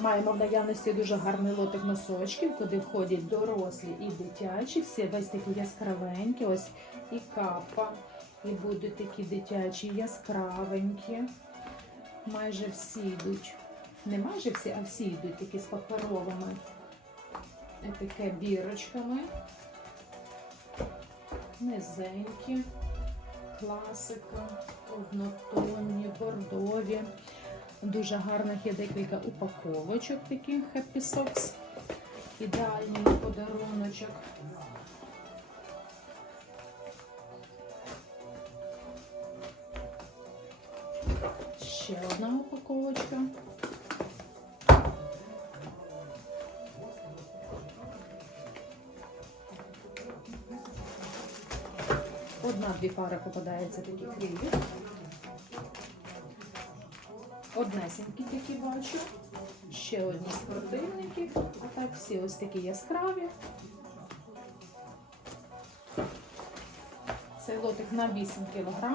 Маємо в наявності дуже гарний лотик носочків, куди входять дорослі і дитячі. Всі весь такі яскравенькі, ось і капа, і будуть такі дитячі яскравенькі. Майже всі йдуть. Не майже всі, а всі йдуть такі з паперовими таке бірочками. Низенькі, класика, однотонні, бордові. Дуже гарних є декілька упаковочок таких Happy Socks. Ідеальний подаруночок. Ще одна упаковочка. Одна-дві пари попадається таких крилів. Однесенькі такі бачу. Ще одні спортивники. А так всі ось такі яскраві. Цей лотик на 8 кг.